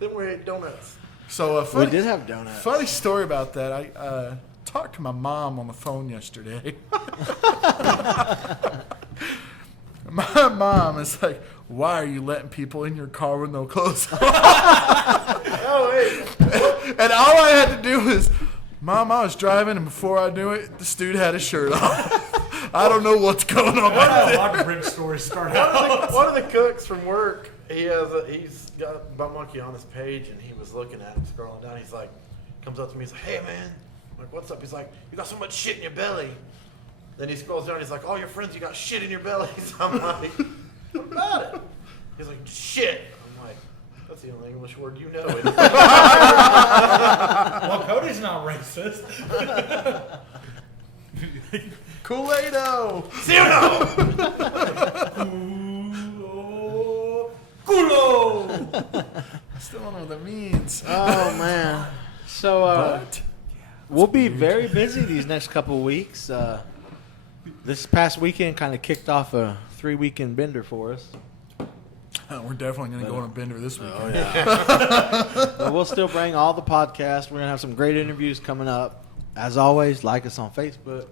Then we ate donuts. So We funny, did have donuts. funny story about that. I talked to my mom on the phone yesterday. My mom is like, "Why are you letting people in your car with no clothes on?" Oh, hey. And all I had to do was, "Mom, I was driving, and before I knew it, this dude had his shirt on." I don't know what's going on. That's how a lot of Brent stories start out. One of the cooks from work, he's got Bum Monkey on his page, and he was looking at him, scrolling down. He's like, comes up to me, he's like, "Hey, man." I'm like, "What's up?" He's like, "You got so much shit in your belly." Then he scrolls down, he's like, "All your friends, you got shit in your bellies." I'm like, "What about it?" He's like, "Shit." I'm like, "That's the only English word you know." Well, Cody's not racist. Kool-Aid-O. See you now. Culo. I still don't know what that means. Oh, man. So, But we'll be very busy these next couple of weeks. This past weekend kind of kicked off a 3-weekend bender for us. we're definitely going to go on a bender this weekend. But we'll still bring all the podcasts. We're going to have some great interviews coming up. As always, like us on Facebook.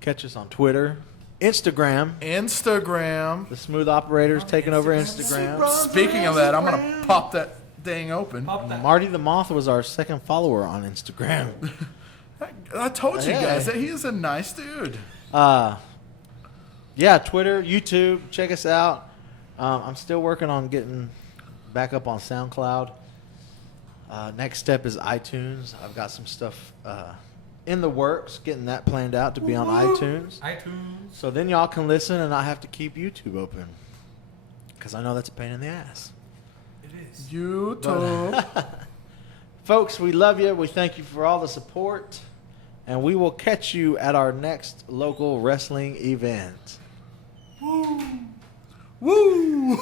Catch us on Twitter. Instagram. Instagram. The Smooth Operator's taking over Instagram. Speaking of that, I'm going to pop that thing open. Pop that. Marty the Moth was our second follower on Instagram. I told you Yeah. guys that he is a nice dude. Yeah, Twitter, YouTube, check us out. I'm still working on getting back up on SoundCloud. Next step is iTunes. I've got some stuff in the works, getting that planned out to be on iTunes. So then y'all can listen and not have to keep YouTube open. Because I know that's a pain in the ass. It is. YouTube. Folks, we love you. We thank you for all the support. And we will catch you at our next local wrestling event. Woo!